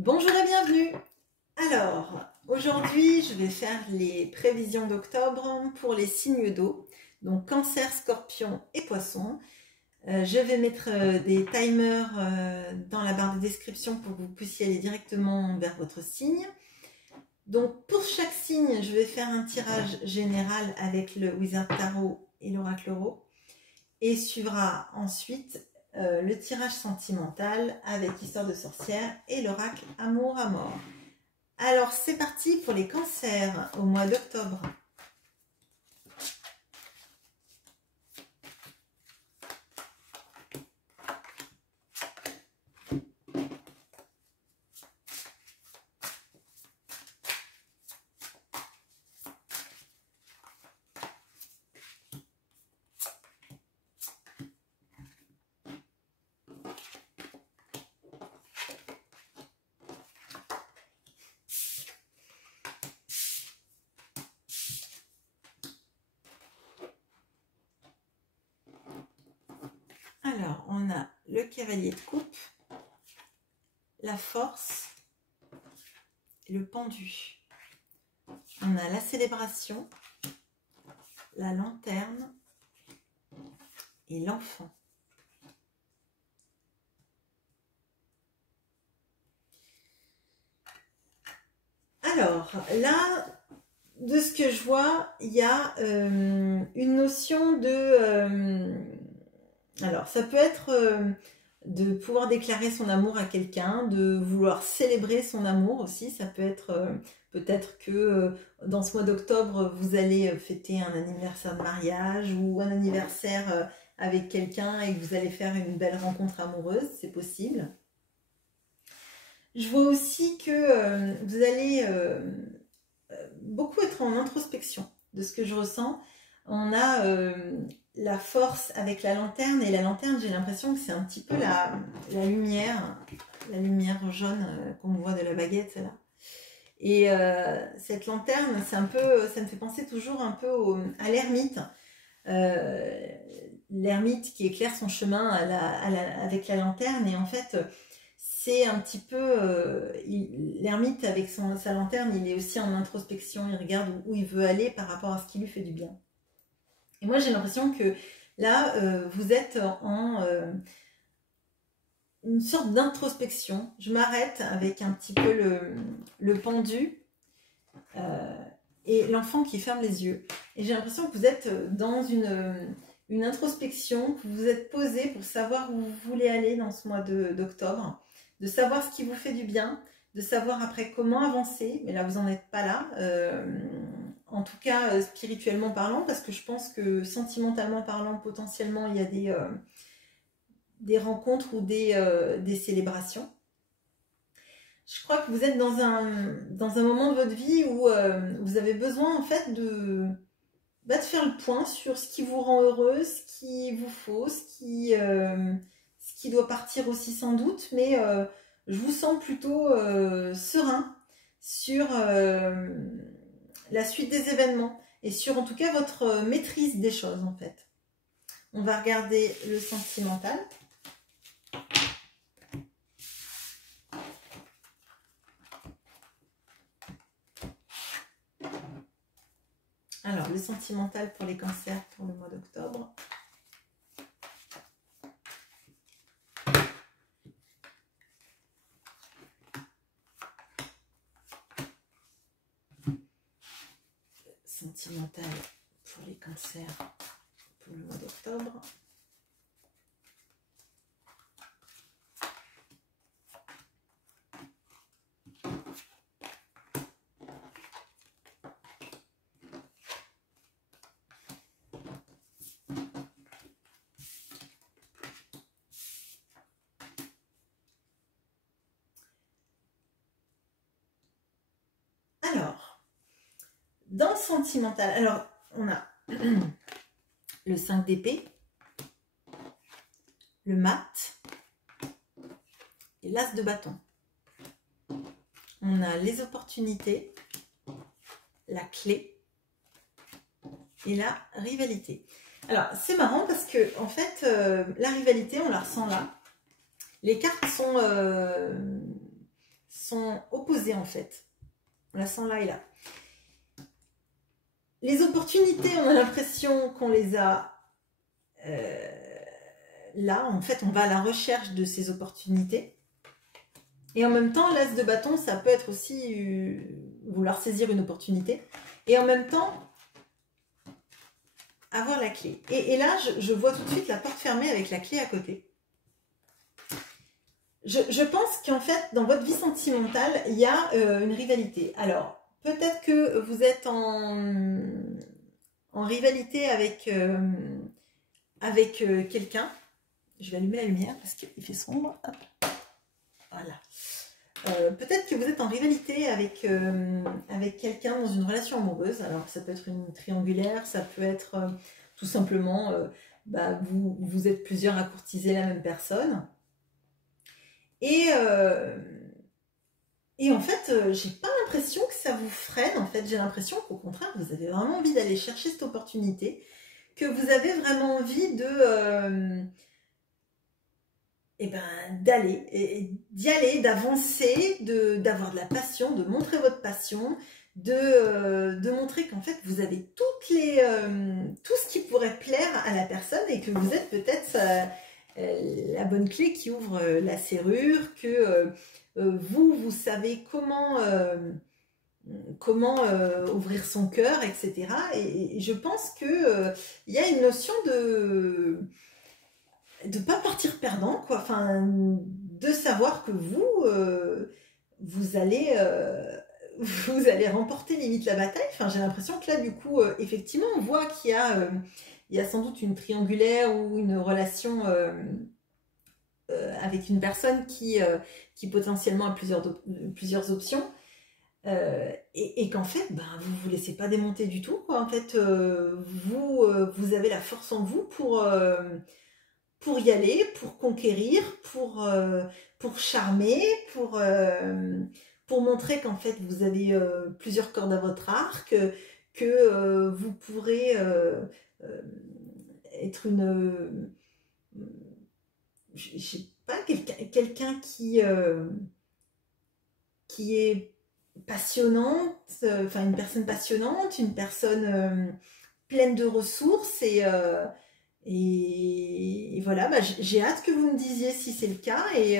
Bonjour et bienvenue. Alors, aujourd'hui, je vais faire les prévisions d'octobre pour les signes d'eau, donc Cancer, Scorpion et Poisson. Je vais mettre des timers dans la barre de description pour que vous puissiez aller directement vers votre signe. Donc, pour chaque signe, je vais faire un tirage général avec le Wizard Tarot et l'Oracle Euro. Et suivra ensuite le tirage sentimental avec Histoire de sorcière et l'oracle Amour à mort. Alors c'est parti pour les cancers au mois d'octobre. Alors, on a le cavalier de coupe, la force, le pendu. On a la célébration, la lanterne et l'enfant. Alors, là, de ce que je vois, il y a une notion de... alors, ça peut être de pouvoir déclarer son amour à quelqu'un, de vouloir célébrer son amour aussi. Ça peut être peut-être que dans ce mois d'octobre, vous allez fêter un anniversaire de mariage ou un anniversaire avec quelqu'un et que vous allez faire une belle rencontre amoureuse. C'est possible. Je vois aussi que vous allez beaucoup être en introspection de ce que je ressens. On a la force avec la lanterne, et la lanterne, j'ai l'impression que c'est un petit peu la lumière jaune qu'on voit de la baguette là. Et cette lanterne, c'est un peu, ça me fait penser toujours un peu à l'ermite. L'ermite qui éclaire son chemin avec la lanterne, et en fait c'est un petit peu l'ermite avec sa lanterne, il est aussi en introspection, il regarde où il veut aller par rapport à ce qui lui fait du bien. Et moi j'ai l'impression que là vous êtes en une sorte d'introspection. Je m'arrête avec un petit peu le pendu et l'enfant qui ferme les yeux, et j'ai l'impression que vous êtes dans une introspection, que vous vous êtes posé pour savoir où vous voulez aller dans ce mois d'octobre, de savoir ce qui vous fait du bien, de savoir après comment avancer. Mais là vous n'en êtes pas là, en tout cas spirituellement parlant, parce que je pense que sentimentalement parlant, potentiellement il y a des rencontres ou des célébrations. Je crois que vous êtes dans un moment de votre vie où vous avez besoin en fait de faire le point sur ce qui vous rend heureux, ce qui vous faut, ce qui doit partir aussi sans doute, mais je vous sens plutôt serein sur la suite des événements et sur en tout cas votre maîtrise des choses en fait. On va regarder le sentimental. Alors, le sentimental pour les cancers pour le mois d'octobre. Sentimental pour les cancers pour le mois d'octobre. Alors, dans le sentimental, alors on a le 5 d'épée, le mat et l'as de bâton. On a les opportunités, la clé et la rivalité. Alors c'est marrant parce que en fait la rivalité on la ressent là. Les cartes sont sont opposées en fait. On la sent là et là. Les opportunités, on a l'impression qu'on les a là. En fait, on va à la recherche de ces opportunités. Et en même temps, l'as de bâton, ça peut être aussi vouloir saisir une opportunité. Et en même temps, avoir la clé. Et là, je vois tout de suite la porte fermée avec la clé à côté. Je pense qu'en fait, dans votre vie sentimentale, il y a une rivalité. Alors, peut-être que vous êtes en rivalité avec quelqu'un. Je vais allumer la lumière parce qu'il fait sombre. Hop. Voilà. Peut-être que vous êtes en rivalité avec quelqu'un dans une relation amoureuse. Alors, ça peut être une triangulaire, ça peut être tout simplement, vous êtes plusieurs à courtiser la même personne. Et en fait, j'ai pas l'impression que ça vous freine. En fait, j'ai l'impression qu'au contraire, vous avez vraiment envie d'aller chercher cette opportunité, que vous avez vraiment envie d'y aller, d'avancer, d'avoir de la passion, de montrer votre passion, de montrer qu'en fait, vous avez tout ce qui pourrait plaire à la personne et que vous êtes peut-être la bonne clé qui ouvre la serrure, que vous savez comment ouvrir son cœur, etc. Et je pense que il y a une notion de pas partir perdant, quoi. Enfin, de savoir que vous allez remporter limite la bataille. Enfin, j'ai l'impression que là, du coup, effectivement, on voit qu'il y a sans doute une triangulaire ou une relation avec une personne qui potentiellement a plusieurs options. Et qu'en fait, vous vous laissez pas démonter du tout, quoi. En fait, vous avez la force en vous pour y aller, pour conquérir, pour charmer, pour montrer qu'en fait vous avez plusieurs cordes à votre arc, que vous pourrez être je sais pas, quelqu'un qui est passionnante, enfin une personne passionnante, une personne pleine de ressources et voilà, j'ai hâte que vous me disiez si c'est le cas et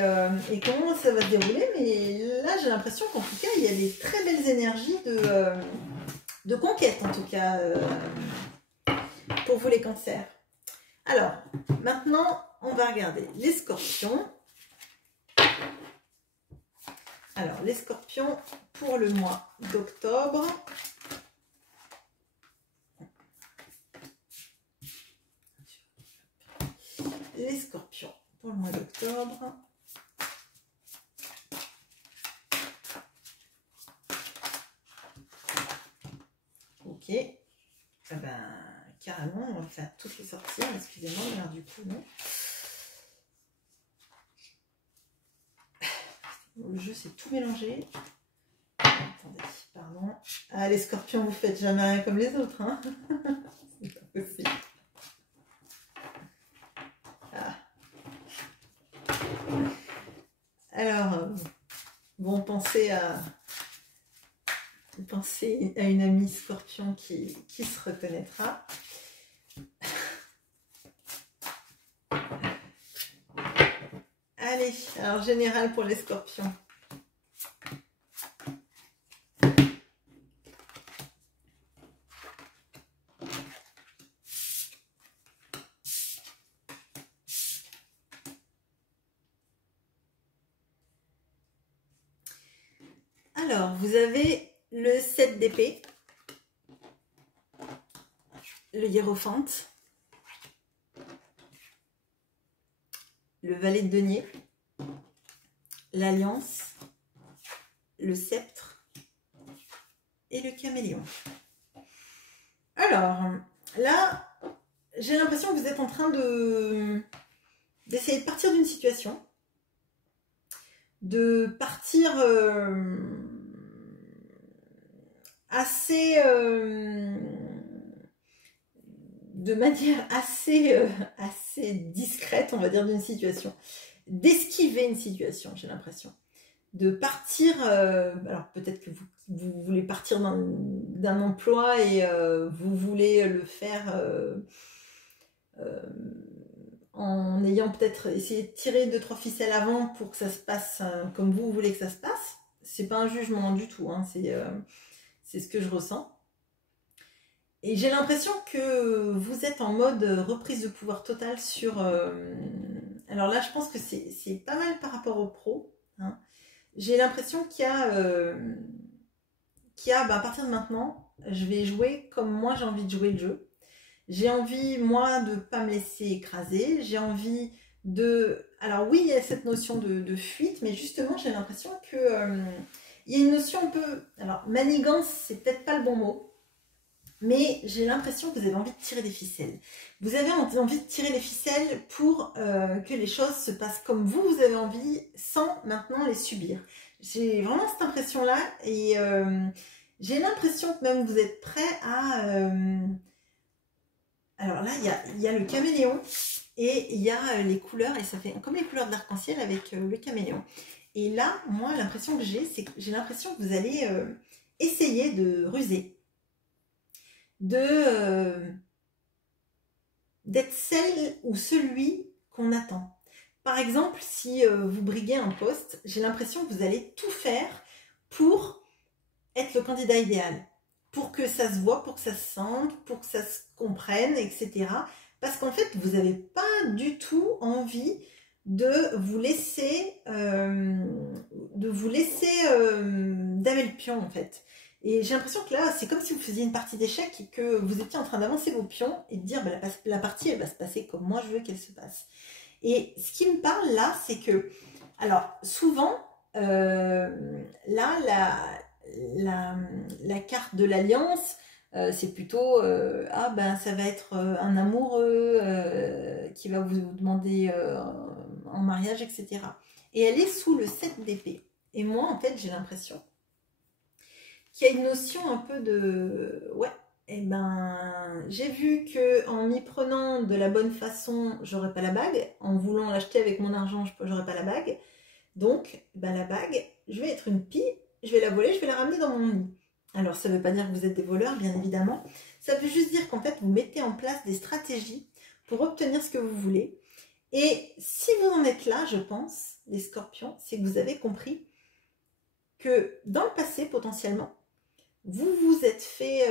comment ça va se dérouler. Mais là, j'ai l'impression qu'en tout cas, il y a des très belles énergies de conquête, en tout cas, pour vous les cancers. Alors, maintenant, on va regarder les scorpions. Alors, les scorpions pour le mois d'octobre. Les scorpions pour le mois d'octobre. Ok. Carrément, on va faire toutes les sorties. Excusez-moi, mais alors du coup, non. Le jeu s'est tout mélangé. Attendez, pardon. Ah, les scorpions, vous faites jamais rien comme les autres, hein. C'est pas possible. Alors, bon, pensez à une amie scorpion qui se reconnaîtra. Allez, alors général pour les scorpions. Alors, vous avez le 7 d'épée, le hiérophante, le valet de denier, l'alliance, le sceptre et le caméléon. Alors, là, j'ai l'impression que vous êtes en train d'essayer de partir d'une situation, de partir de manière assez discrète, on va dire, d'une situation, d'esquiver une situation, j'ai l'impression, de partir, alors peut-être que vous voulez partir d'un emploi et vous voulez le faire en ayant peut-être essayé de tirer 2-3 ficelles avant pour que ça se passe comme vous voulez que ça se passe. C'est pas un jugement du tout, hein, c'est ce que je ressens. Et j'ai l'impression que vous êtes en mode reprise de pouvoir total sur... alors là, je pense que c'est pas mal par rapport au pro. Hein. J'ai l'impression qu'il y a, à partir de maintenant, je vais jouer comme moi j'ai envie de jouer le jeu. J'ai envie, moi, de ne pas me laisser écraser. J'ai envie de... Alors oui, il y a cette notion de fuite, mais justement, j'ai l'impression que... il y a une notion un peu... Alors, manigance, c'est peut-être pas le bon mot, mais j'ai l'impression que vous avez envie de tirer des ficelles. Vous avez envie de tirer les ficelles pour que les choses se passent comme vous avez envie, sans maintenant les subir. J'ai vraiment cette impression-là, et j'ai l'impression que même vous êtes prêt à... alors là, il y a le caméléon et il y a les couleurs, et ça fait comme les couleurs de l'arc-en-ciel avec le caméléon. Et là, moi, l'impression que j'ai, c'est que j'ai l'impression que vous allez essayer de ruser, d'être celle ou celui qu'on attend. Par exemple, si vous briguez un poste, j'ai l'impression que vous allez tout faire pour être le candidat idéal, pour que ça se voit, pour que ça se sente, pour que ça se comprenne, etc. Parce qu'en fait, vous n'avez pas du tout envie de vous laisser damer le pion, en fait. Et j'ai l'impression que là, c'est comme si vous faisiez une partie d'échecs et que vous étiez en train d'avancer vos pions et de dire bah, la partie, elle va se passer comme moi je veux qu'elle se passe. Et ce qui me parle là, c'est que, alors souvent, là, la carte de l'alliance, c'est plutôt ah ben ça va être un amoureux qui va vous demander en mariage, etc. Et elle est sous le 7 d'épée. Et moi, en fait, j'ai l'impression qu'il y a une notion un peu de ouais. Et ben, j'ai vu que en m'y prenant de la bonne façon, j'aurais pas la bague. En voulant l'acheter avec mon argent, j'aurais pas la bague. Donc, ben, la bague, je vais être une pie, je vais la voler, je vais la ramener dans mon lit. Alors, ça ne veut pas dire que vous êtes des voleurs, bien évidemment. Ça veut juste dire qu'en fait, vous mettez en place des stratégies pour obtenir ce que vous voulez. Et si vous en êtes là, je pense, les scorpions, c'est que vous avez compris que dans le passé, potentiellement, vous vous êtes fait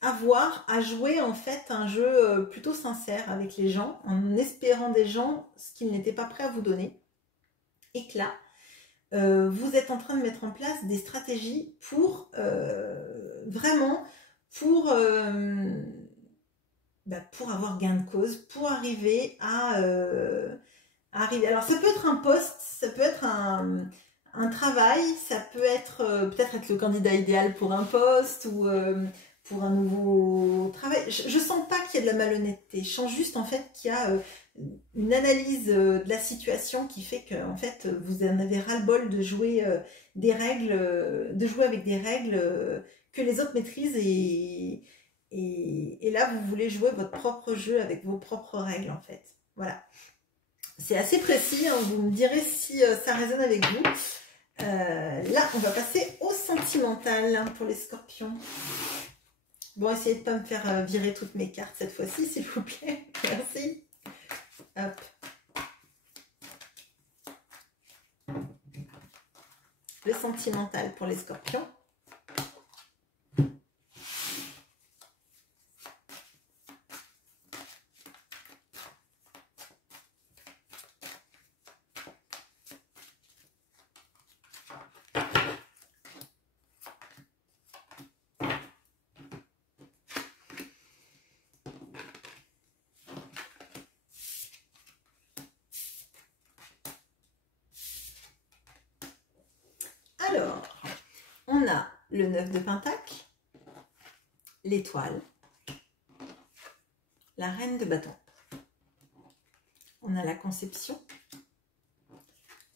avoir à jouer en fait un jeu plutôt sincère avec les gens, en espérant des gens ce qu'ils n'étaient pas prêts à vous donner. Et que là, vous êtes en train de mettre en place des stratégies pour vraiment, pour avoir gain de cause, pour arriver à arriver. Alors ça peut être un poste, ça peut être un travail, ça peut être peut-être être le candidat idéal pour un poste ou pour un nouveau travail. Je sens pas qu'il y a de la malhonnêteté, je sens juste en fait qu'il y a une analyse de la situation qui fait que en fait vous en avez ras-le-bol de jouer des règles, de jouer avec des règles que les autres maîtrisent et là vous voulez jouer votre propre jeu avec vos propres règles en fait. Voilà. C'est assez précis, hein, vous me direz si ça résonne avec vous. Là, on va passer au sentimental hein, pour les scorpions. Bon, essayez de ne pas me faire virer toutes mes cartes cette fois-ci, s'il vous plaît. Merci. Hop. Le sentimental pour les scorpions. Alors, on a le 9 de Pentacle, l'étoile, la reine de bâton. On a la conception,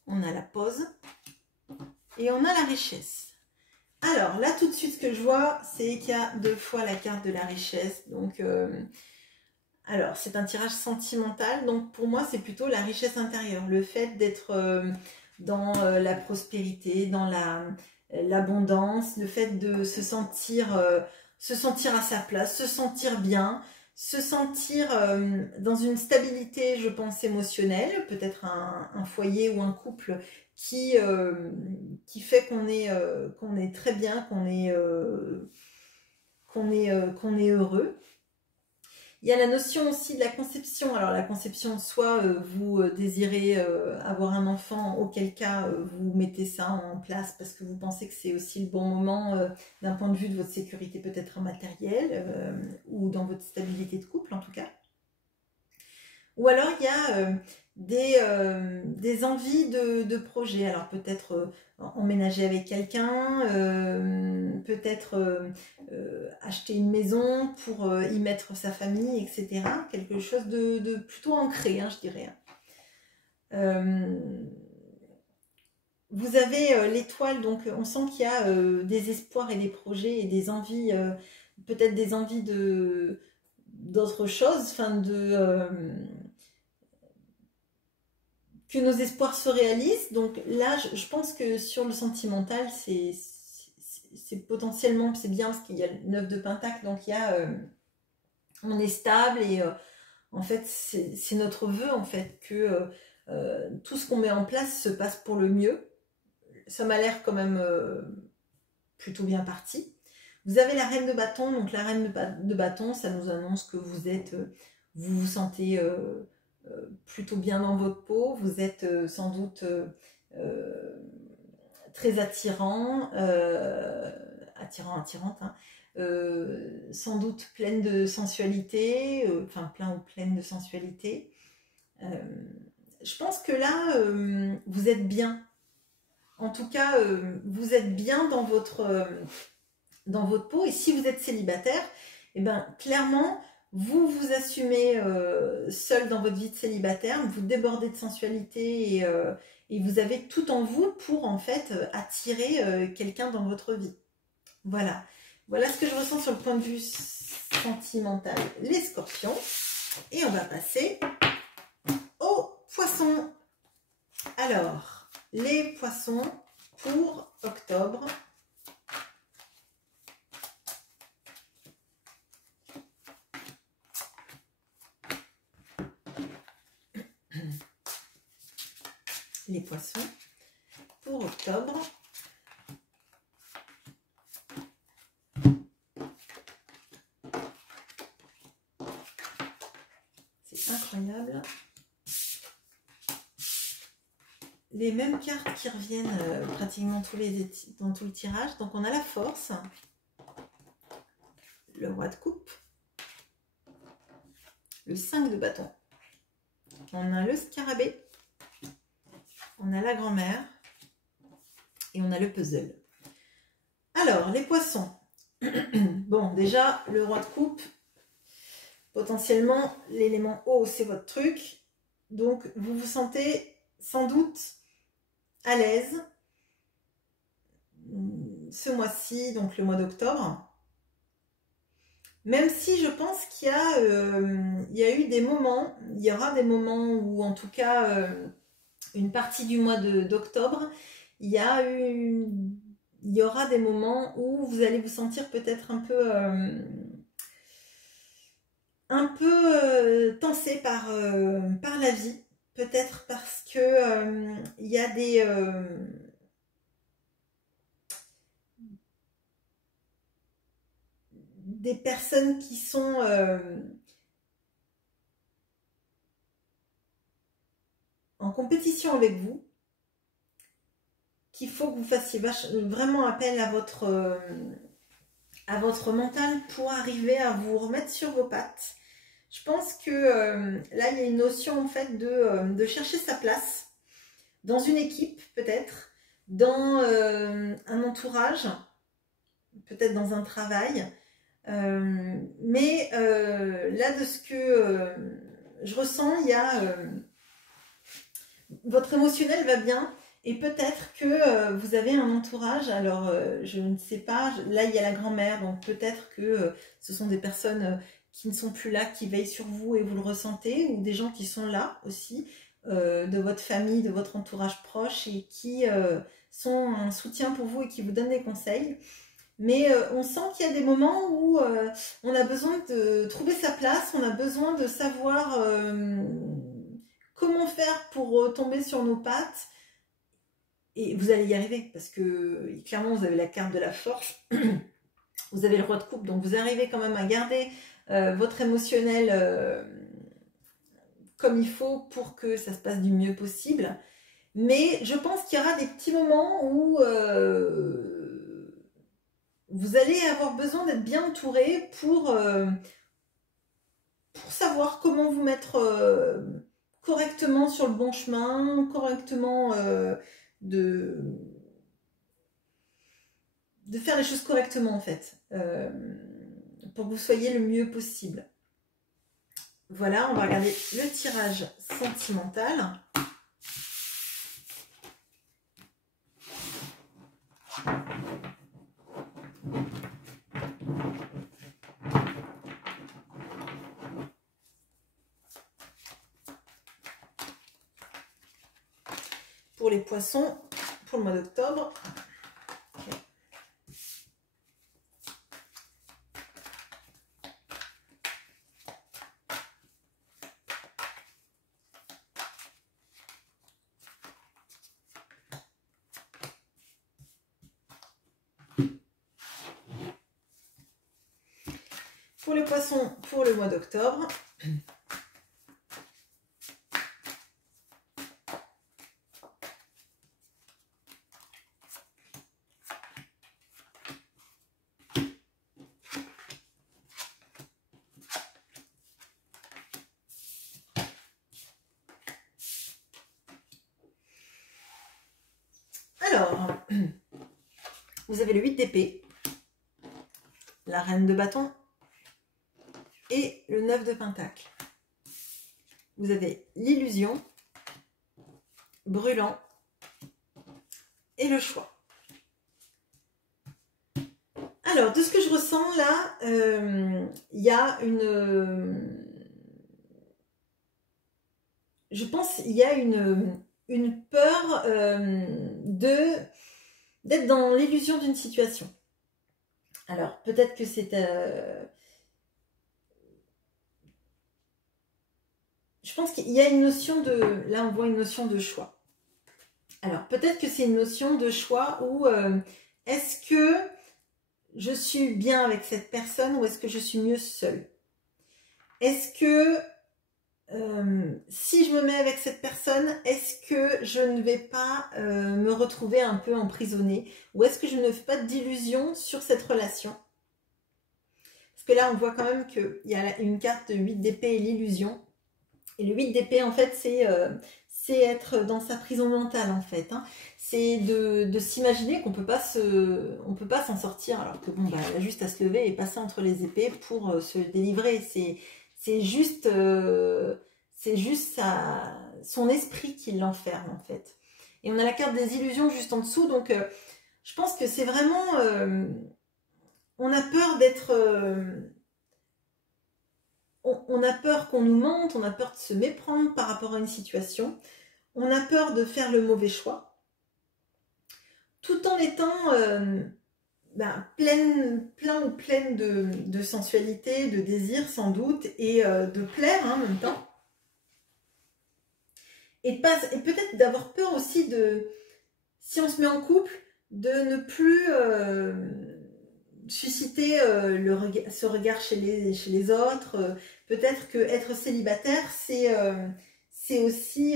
on a la pause et on a la richesse. Alors, là, tout de suite, ce que je vois, c'est qu'il y a 2 fois la carte de la richesse. Donc, alors, c'est un tirage sentimental. Donc, pour moi, c'est plutôt la richesse intérieure. Le fait d'être dans la prospérité, dans l'abondance, le fait de se sentir à sa place, se sentir bien, se sentir dans une stabilité, je pense, émotionnelle, peut-être un foyer ou un couple qui fait qu'on est très bien, qu'on est heureux. Il y a la notion aussi de la conception. Alors la conception, soit vous désirez avoir un enfant, auquel cas vous mettez ça en place parce que vous pensez que c'est aussi le bon moment d'un point de vue de votre sécurité peut-être matérielle ou dans votre stabilité de couple en tout cas. Ou alors il y a des envies de projet. Alors peut-être emménager avec quelqu'un, peut-être acheter une maison pour y mettre sa famille, etc. Quelque chose de plutôt ancré, hein, je dirais. Vous avez l'étoile, donc on sent qu'il y a des espoirs et des projets et des envies, peut-être des envies d'autres choses, enfin que nos espoirs se réalisent. Donc là, je pense que sur le sentimental, c'est potentiellement, c'est bien parce qu'il y a le 9 de Pentacle, donc il y a, on est stable et en fait, c'est notre vœu en fait que tout ce qu'on met en place se passe pour le mieux. Ça m'a l'air quand même plutôt bien parti. Vous avez la reine de bâton, donc la reine de bâton, ça nous annonce que vous vous sentez plutôt bien dans votre peau, vous êtes sans doute très attirante, hein, sans doute pleine de sensualité, enfin plein ou pleine de sensualité. Je pense que là, vous êtes bien. En tout cas, vous êtes bien dans votre peau. Et si vous êtes célibataire, eh ben, clairement, vous vous assumez seul dans votre vie de célibataire, vous débordez de sensualité et vous avez tout en vous pour en fait attirer quelqu'un dans votre vie. Voilà. Voilà ce que je ressens sur le point de vue sentimental, les scorpions. Et on va passer aux poissons. Alors, les poissons pour octobre. Les poissons pour octobre. C'est incroyable. Les mêmes cartes qui reviennent pratiquement dans tout le tirage. Donc on a la force, le roi de coupe, le 5 de bâton. On a le scarabée, on a la grand-mère et on a le puzzle. Alors, les poissons. Bon, déjà, le roi de coupe, potentiellement, l'élément eau, c'est votre truc. Donc, vous vous sentez sans doute à l'aise ce mois-ci, donc le mois d'octobre. Même si je pense qu'il y a eu des moments, il y aura des moments où, en tout cas, une partie du mois d'octobre, il y aura des moments où vous allez vous sentir peut-être un peu tensé par la vie, peut-être parce que il y a des personnes qui sont en compétition avec vous, qu'il faut que vous fassiez vraiment appel à votre mental pour arriver à vous remettre sur vos pattes. Je pense que là, il y a une notion en fait de chercher sa place dans une équipe peut-être, dans un entourage, peut-être dans un travail. Mais là, de ce que je ressens, il y a votre émotionnel va bien et peut-être que vous avez un entourage. Alors, je ne sais pas, là, il y a la grand-mère, donc peut-être que ce sont des personnes qui ne sont plus là, qui veillent sur vous et vous le ressentez, ou des gens qui sont là aussi. de votre famille, de votre entourage proche et qui sont un soutien pour vous et qui vous donnent des conseils. Mais on sent qu'il y a des moments où on a besoin de trouver sa place, on a besoin de savoir comment faire pour tomber sur nos pattes. Et vous allez y arriver parce que clairement vous avez la carte de la force, vous avez le roi de coupe, donc vous arrivez quand même à garder votre émotionnel comme il faut pour que ça se passe du mieux possible. Mais je pense qu'il y aura des petits moments où vous allez avoir besoin d'être bien entouré pour savoir comment vous mettre correctement sur le bon chemin, correctement de faire les choses correctement en fait, pour que vous soyez le mieux possible. Voilà, on va regarder le tirage sentimental. Pour les poissons, pour le mois d'octobre. Pour les poissons, pour le mois d'octobre. Alors, vous avez le 8 d'épée, la reine de bâton et le 9 de pentacle. Vous avez l'illusion, brûlant et le choix. Alors, de ce que je ressens là, il y a je pense il y a une peur d'être dans l'illusion d'une situation. Alors, peut-être que c'est... je pense qu'il y a une notion de... Là, on voit une notion de choix. Alors, peut-être que c'est une notion de choix où est-ce que je suis bien avec cette personne ou est-ce que je suis mieux seule? Est-ce que si je me mets avec cette personne, est-ce que je ne vais pas me retrouver un peu emprisonnée? Ou est-ce que je ne fais pas d'illusion sur cette relation? Parce que là, on voit quand même qu'il y a une carte de 8 d'épée et l'illusion. Et le 8 d'épée, en fait, c'est être dans sa prison mentale, en fait. Hein. C'est de s'imaginer qu'on peut pas s'en sortir, alors que bon, bah, elle a juste à se lever et passer entre les épées pour se délivrer. C'est juste son esprit qui l'enferme, en fait. Et on a la carte des illusions juste en dessous, donc je pense que c'est vraiment... on a peur d'être... on a peur qu'on nous mente, on a peur de se méprendre par rapport à une situation, on a peur de faire le mauvais choix, tout en étant plein ou pleine de sensualité, de désir sans doute, et de plaire en même temps. Et peut-être d'avoir peur aussi de, si on se met en couple, de ne plus susciter ce regard chez les autres. Peut-être que être célibataire, c'est aussi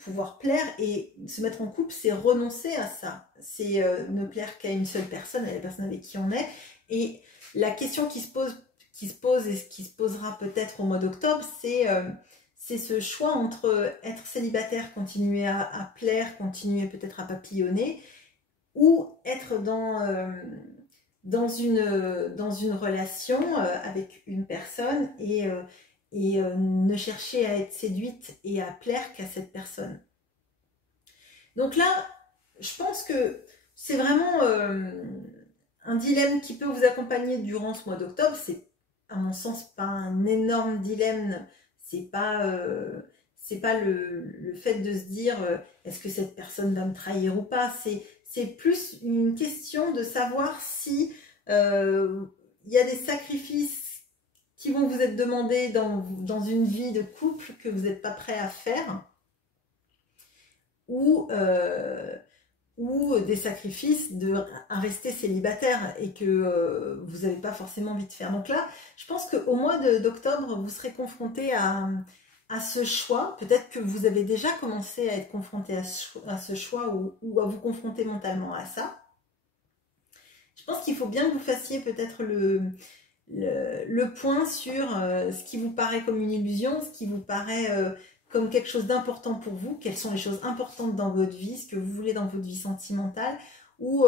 pouvoir plaire, et se mettre en couple, c'est renoncer à ça. C'est ne plaire qu'à une seule personne, à la personne avec qui on est. Et la question qui se pose et ce qui se posera peut-être au mois d'octobre, c'est ce choix entre être célibataire, continuer à plaire, continuer peut-être à papillonner, ou être dans une relation avec une personne et ne chercher à être séduite et à plaire qu'à cette personne. Donc là, je pense que c'est vraiment un dilemme qui peut vous accompagner durant ce mois d'octobre. C'est, à mon sens, pas un énorme dilemme. C'est pas c'est pas le fait de se dire est-ce que cette personne va me trahir ou pas. C'est plus une question de savoir si il y a des sacrifices qui vont vous être demandés dans une vie de couple que vous n'êtes pas prêt à faire, ou des sacrifices à rester célibataire et que vous n'avez pas forcément envie de faire. Donc là, je pense qu'au mois d'octobre, vous serez confronté à ce choix. Peut-être que vous avez déjà commencé à être confronté à ce choix ou à vous confronter mentalement à ça. Je pense qu'il faut bien que vous fassiez peut-être le point sur ce qui vous paraît comme une illusion, ce qui vous paraît comme quelque chose d'important pour vous, quelles sont les choses importantes dans votre vie, ce que vous voulez dans votre vie sentimentale, ou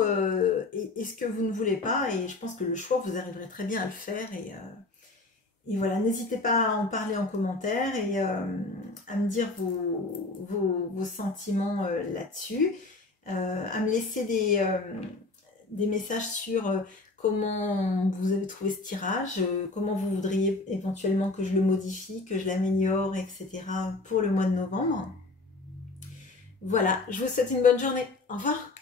et ce que vous ne voulez pas. Et je pense que le choix, vous arriverez très bien à le faire. Et voilà, n'hésitez pas à en parler en commentaire et à me dire vos sentiments là-dessus, à me laisser des messages sur comment vous avez trouvé ce tirage, comment vous voudriez éventuellement que je le modifie, que je l'améliore, etc. pour le mois de novembre. Voilà, je vous souhaite une bonne journée. Au revoir.